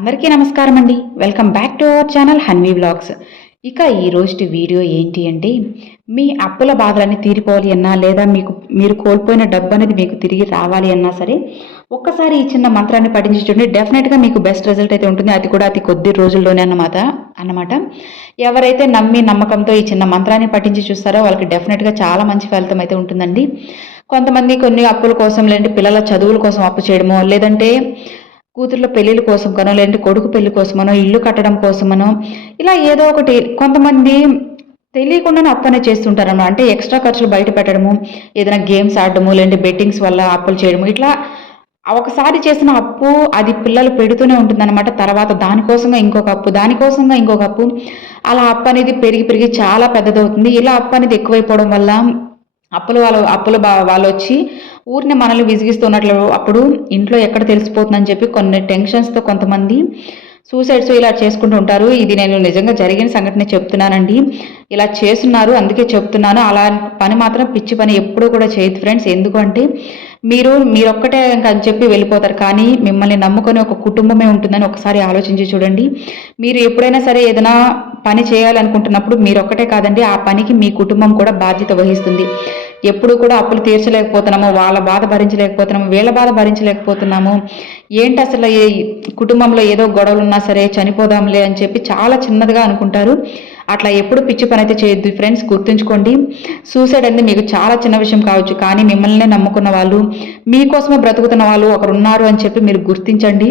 అందరికీ నమస్కారం అండి. Welcome back to our channel Hanvi blogs ఇక ఈ రోజు వీడియో ఏంటి అంటే మీ అప్పుల బాధలన్నీ తీరిపోవాలి అన్నా లేదా మీకు మీరు కోల్పోయిన డబ్బు అనేది మీకు తిరిగి రావాలి అన్నా సరే ఒక్కసారి ఈ చిన్న మంత్రాన్ని పఠించి చూడండి డెఫినెట్గా మీకు బెస్ట్ రిజల్ట్ అయితే ఉంటుంది. అది కూడా అతి కొద్ది రోజుల్లోనే అన్నమాట అన్నమాట. ఎవరైతే నమ్మి నమ్మకంతో ఈ చిన్న మంత్రాన్ని పఠించి చూస్తారో వాళ్ళకి డెఫినెట్గా చాలా మంచి ఫలితం అయితే ఉంటుందండి. కొంతమంది కొన్ని అప్పుల కోసం లేదంటే పిల్లల చదువుల కోసం అప్పు చేయడమో లేదంటే కూతుర్ల పెళ్ళిళ్ళ కోసం కనో లేదంటే కొడుకు పెళ్ళి కోసమనో ఇల్లు కట్టడం కోసమనో ఇలా ఏదో ఒకటి కొంతమంది తెలియకుండానే అప్పనే చేస్తుంటారు అన్నమాట అంటే ఎక్స్ట్రా ఖర్చులు బయట పెట్టడము ఏదైనా గేమ్స్ ఆడడము లేదంటే బెట్టింగ్స్ వల్ల అప్పులు చేయడము ఇట్లా ఒకసారి చేసిన అప్పు అది పిల్లలు పెడుతూనే ఉంటుందన్నమాట. తర్వాత దానికోసంగా ఇంకొక అప్పు దానికోసంగా ఇంకొక అప్పు. అలా అప్పు అనేది పెరిగి పెరిగి చాలా పెద్దదవుతుంది. ఇలా అప్పు అనేది ఎక్కువైపోవడం వల్ల అప్పులు వాళ్ళు అప్పులు బా వాళ్ళు వచ్చి ఊరిని మనల్ని విసిగిస్తున్నట్లు అప్పుడు ఇంట్లో ఎక్కడ తెలిసిపోతుందని చెప్పి కొన్ని టెన్షన్స్తో కొంతమంది సూసైడ్స్ ఇలా చేసుకుంటూ ఉంటారు. ఇది నేను నిజంగా జరిగిన సంఘటన చెప్తున్నానండి. ఇలా చేస్తున్నారు అందుకే చెప్తున్నాను. అలా పని మాత్రం పిచ్చి పని ఎప్పుడూ కూడా చేయదు ఫ్రెండ్స్ ఎందుకంటే మీరు మీరొక్కటే అని చెప్పి వెళ్ళిపోతారు. కానీ మిమ్మల్ని నమ్ముకొని ఒక కుటుంబమే ఉంటుందని ఒకసారి ఆలోచించి చూడండి. మీరు ఎప్పుడైనా సరే ఏదైనా పని చేయాలనుకుంటున్నప్పుడు మీరొక్కటే కాదండి ఆ పనికి మీ కుటుంబం కూడా బాధ్యత వహిస్తుంది. ఎప్పుడు కూడా అప్పులు తీర్చలేకపోతున్నాము వాళ్ళ బాధ భరించలేకపోతున్నాము వీళ్ళ బాధ భరించలేకపోతున్నాము. ఏంటి అసలు ఈ కుటుంబంలో ఏదో గొడవలు ఉన్నా సరే చనిపోదాంలే అని చెప్పి చాలా చిన్నదిగా అనుకుంటారు. అట్లా ఎప్పుడు పిచ్చి పని అయితే చేయొద్దు ఫ్రెండ్స్ గుర్తుంచుకోండి. సూసైడ్ అనేది మీకు చాలా చిన్న విషయం కావచ్చు కానీ మిమ్మల్ని నమ్ముకున్న వాళ్ళు మీకోసమే బ్రతుకుతున్న వాళ్ళు ఒకరు ఉన్నారు అని చెప్పి మీరు గుర్తించండి.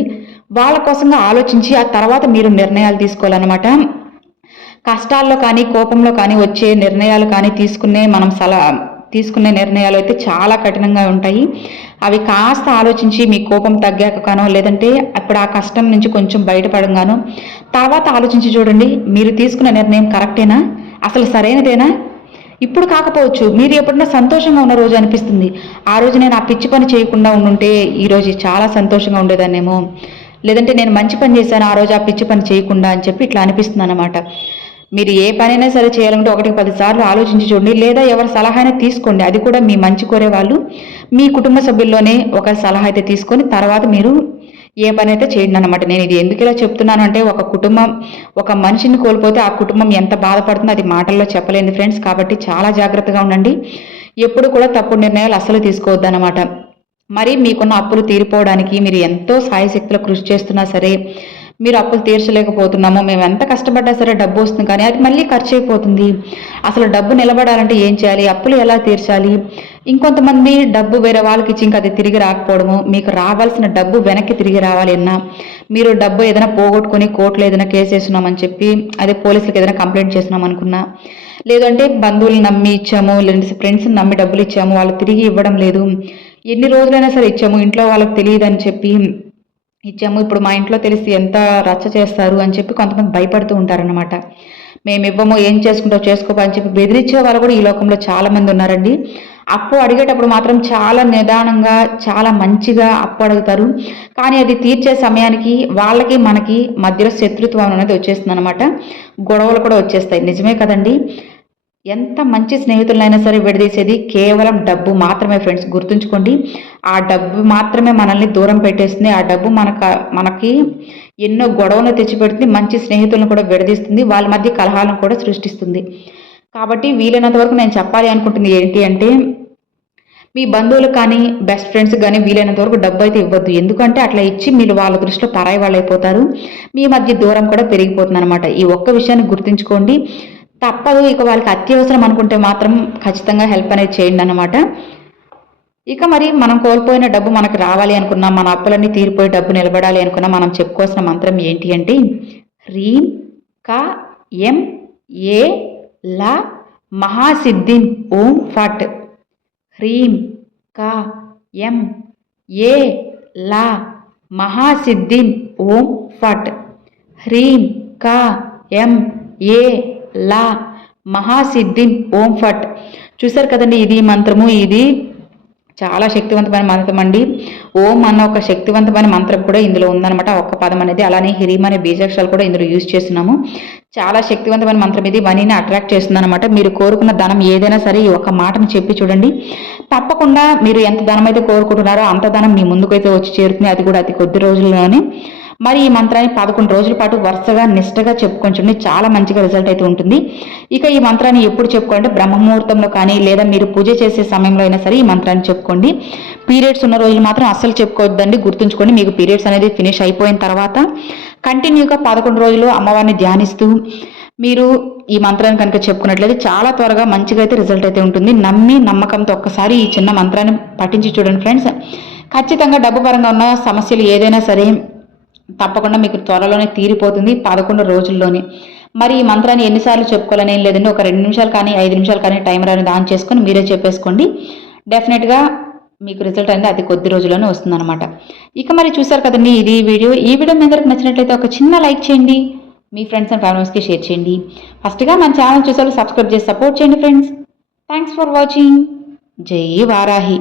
వాళ్ళ కోసంగా ఆలోచించి ఆ తర్వాత మీరు నిర్ణయాలు తీసుకోవాలన్నమాట. కష్టాల్లో కానీ కోపంలో కానీ వచ్చే నిర్ణయాలు కానీ తీసుకునే మనం సలహా తీసుకునే నిర్ణయాలు అయితే చాలా కఠినంగా ఉంటాయి. అవి కాస్త ఆలోచించి మీ కోపం తగ్గాక కానో లేదంటే అప్పుడు ఆ కష్టం నుంచి కొంచెం బయటపడంగానో తర్వాత ఆలోచించి చూడండి మీరు తీసుకున్న నిర్ణయం కరెక్టేనా? అసలు సరైనదేనా? ఇప్పుడు కాకపోవచ్చు మీరు ఎప్పుడన్నా సంతోషంగా ఉన్న రోజు అనిపిస్తుంది. ఆ రోజు నేను ఆ పిచ్చి పని చేయకుండా ఉండుంటే ఈరోజు చాలా సంతోషంగా ఉండేదాన్నేమో. లేదంటే నేను మంచి పని చేశాను ఆ రోజు ఆ పిచ్చి పని చేయకుండా అని చెప్పి ఇట్లా అనిపిస్తుంది అనమాట మీరు ఏ పనైనా సరే చేయాలంటే ఒకటికి పదిసార్లు ఆలోచించి చూడండి లేదా ఎవరి సలహా అయినా తీసుకోండి. అది కూడా మీ మంచి కోరే వాళ్ళు. మీ కుటుంబ సభ్యుల్లోనే ఒక సలహా అయితే తీసుకొని తర్వాత మీరు ఏ పని అయితే చేయండి అనమాట నేను ఇది ఎందుకు ఇలా చెప్తున్నాను అంటే ఒక కుటుంబం ఒక మనిషిని కోల్పోతే ఆ కుటుంబం ఎంత బాధపడుతుందో అది మాటల్లో చెప్పలేదు ఫ్రెండ్స్ కాబట్టి చాలా జాగ్రత్తగా ఉండండి. ఎప్పుడు కూడా తప్పుడు నిర్ణయాలు అసలు తీసుకోవద్దనమాట మరి మీకున్న అప్పులు తీరిపోవడానికి మీరు ఎంతో సాయశక్తిలో కృషి చేస్తున్నా సరే మీరు అప్పులు తీర్చలేకపోతున్నాము మేము ఎంత కష్టపడ్డా సరే డబ్బు వస్తుంది కానీ అది మళ్ళీ ఖర్చు అయిపోతుంది. అసలు డబ్బు నిలబడాలంటే ఏం చేయాలి? అప్పులు ఎలా తీర్చాలి? ఇంకొంతమంది డబ్బు వేరే వాళ్ళకి ఇచ్చి ఇంకా అది తిరిగి రాకపోవడము మీకు రావాల్సిన డబ్బు వెనక్కి తిరిగి రావాలి అన్నా. మీరు డబ్బు ఏదైనా పోగొట్టుకొని కోర్టులో ఏదైనా కేసు వేస్తున్నామని చెప్పి అదే పోలీసులకు ఏదైనా కంప్లైంట్ చేస్తున్నాం అనుకున్నా. లేదంటే బంధువులు నమ్మి ఇచ్చాము లేదంటే ఫ్రెండ్స్ని నమ్మి డబ్బులు ఇచ్చాము వాళ్ళు తిరిగి ఇవ్వడం లేదు. ఎన్ని రోజులైనా సరే ఇచ్చాము ఇంట్లో వాళ్ళకి తెలియదు అని చెప్పి ఇచ్చాము. ఇప్పుడు మా ఇంట్లో తెలిసి ఎంత రచ్చ చేస్తారు అని చెప్పి కొంతమంది భయపడుతూ ఉంటారనమాట మేము ఇవ్వము ఏం చేసుకుంటావు చేసుకోపా అని చెప్పి బెదిరించే వాళ్ళు కూడా ఈ లోకంలో చాలా మంది ఉన్నారండి. అప్పు అడిగేటప్పుడు మాత్రం చాలా నిదానంగా చాలా మంచిగా అప్పు అడుగుతారు. కానీ అది తీర్చే సమయానికి వాళ్ళకి మనకి మధ్యలో శత్రుత్వం అనేది వచ్చేస్తుంది అనమాట గొడవలు కూడా వచ్చేస్తాయి. నిజమే కదండి. ఎంత మంచి స్నేహితులైనా సరే విడదీసేది కేవలం డబ్బు మాత్రమే ఫ్రెండ్స్. గుర్తుంచుకోండి ఆ డబ్బు మాత్రమే మనల్ని దూరం పెట్టేస్తుంది. ఆ డబ్బు మనక మనకి ఎన్నో గొడవలు తెచ్చిపెడుతుంది మంచి స్నేహితులను కూడా విడదీస్తుంది వాళ్ళ మధ్య కలహాలను కూడా సృష్టిస్తుంది. కాబట్టి వీలైనంత వరకు నేను చెప్పాలి అనుకుంటుంది ఏంటి అంటే మీ బంధువులు కానీ బెస్ట్ ఫ్రెండ్స్ కానీ వీలైనంత వరకు డబ్బు అయితే ఇవ్వద్దు. ఎందుకంటే అట్లా ఇచ్చి మీరు వాళ్ళ దృష్టిలో పరాయి వాళ్ళు అయిపోతారు మీ మధ్య దూరం కూడా పెరిగిపోతుంది అనమాట ఈ ఒక్క విషయాన్ని గుర్తుంచుకోండి తప్పదు. ఇక వాళ్ళకి అత్యవసరం అనుకుంటే మాత్రం ఖచ్చితంగా హెల్ప్ అనేది చేయండి అనమాట ఇక మరి మనం కోల్పోయిన డబ్బు మనకు రావాలి అనుకున్నాం మన అప్పులన్నీ తీరిపోయి డబ్బు నిలబడాలి అనుకున్నా మనం చెప్పుకోవాల్సిన మంత్రం ఏంటి అంటే హ్రీం క ఎం ఏ లా మహాసిద్ధిం ఓం ఫట్. హ్రీం క ఎం ఏ లా మహాసిద్ధిం ఓం ఫట్. హ్రీం క ఎం ఏ లా మహాసిద్ధిం ఓం ఫట్. చూసారు కదండి ఇది మంత్రము ఇది చాలా శక్తివంతమైన మంత్రం అండి. ఓం అన్న ఒక శక్తివంతమైన మంత్రం కూడా ఇందులో ఉందన్నమాట ఒక్క పదం అనేది. అలానే హిరీం అనే బీజాక్షరాలు కూడా ఇందులో యూజ్ చేస్తున్నాము. చాలా శక్తివంతమైన మంత్రం ఇది మనీని అట్రాక్ట్ చేస్తుంది అనమాట మీరు కోరుకున్న ధనం ఏదైనా సరే ఈ ఒక్క మాటను చెప్పి చూడండి. తప్పకుండా మీరు ఎంత ధనం అయితే కోరుకుంటున్నారో అంత ధనం మీ ముందుకైతే వచ్చి చేరుతుంది. అది కూడా అతి కొద్ది రోజుల్లోనే. మరి ఈ మంత్రాన్ని పదకొండు రోజుల పాటు వరుసగా నిష్టగా చెప్పుకొని చూడండి చాలా మంచిగా రిజల్ట్ అయితే ఉంటుంది. ఇక ఈ మంత్రాన్ని ఎప్పుడు చెప్పుకోవాలంటే బ్రహ్మముహూర్తంలో కానీ లేదా మీరు పూజ చేసే సమయంలో అయినా సరే ఈ మంత్రాన్ని చెప్పుకోండి. పీరియడ్స్ ఉన్న రోజులు మాత్రం అస్సలు చెప్పుకోవద్దండి. గుర్తుంచుకోండి మీకు పీరియడ్స్ అనేది ఫినిష్ అయిపోయిన తర్వాత కంటిన్యూగా పదకొండు రోజులు అమ్మవారిని ధ్యానిస్తూ మీరు ఈ మంత్రాన్ని కనుక చెప్పుకున్నట్లయితే చాలా త్వరగా మంచిగా అయితే రిజల్ట్ అయితే ఉంటుంది. నమ్మి నమ్మకంతో ఒక్కసారి ఈ చిన్న మంత్రాన్ని పఠించి చూడండి ఫ్రెండ్స్ ఖచ్చితంగా డబ్బు పరంగా ఉన్న సమస్యలు ఏదైనా సరే తప్పకుండా మీకు త్వరలోనే తీరిపోతుంది పదకొండు రోజుల్లోనే. మరి ఈ మంత్రాన్ని ఎన్నిసార్లు చెప్పుకోవాలని ఏం లేదండి ఒక రెండు నిమిషాలు కానీ ఐదు నిమిషాలు కానీ టైమర్ అనేది ఆన్ చేసుకొని మీరే చెప్పేసుకోండి. డెఫినెట్గా మీకు రిజల్ట్ అనేది అతి కొద్ది రోజుల్లోనే వస్తుందన్నమాట. ఇక మరి చూసారు కదండి ఇది వీడియో. ఈ వీడియో మీ అందరికి నచ్చినట్లయితే ఒక చిన్న లైక్ చేయండి మీ ఫ్రెండ్స్ అండ్ ఫ్యామిలీస్కి షేర్ చేయండి. ఫస్ట్గా మన ఛానల్ చూసారు సబ్స్క్రైబ్ చేసి సపోర్ట్ చేయండి ఫ్రెండ్స్ థ్యాంక్స్ ఫర్ వాచింగ్ జై వారాహి.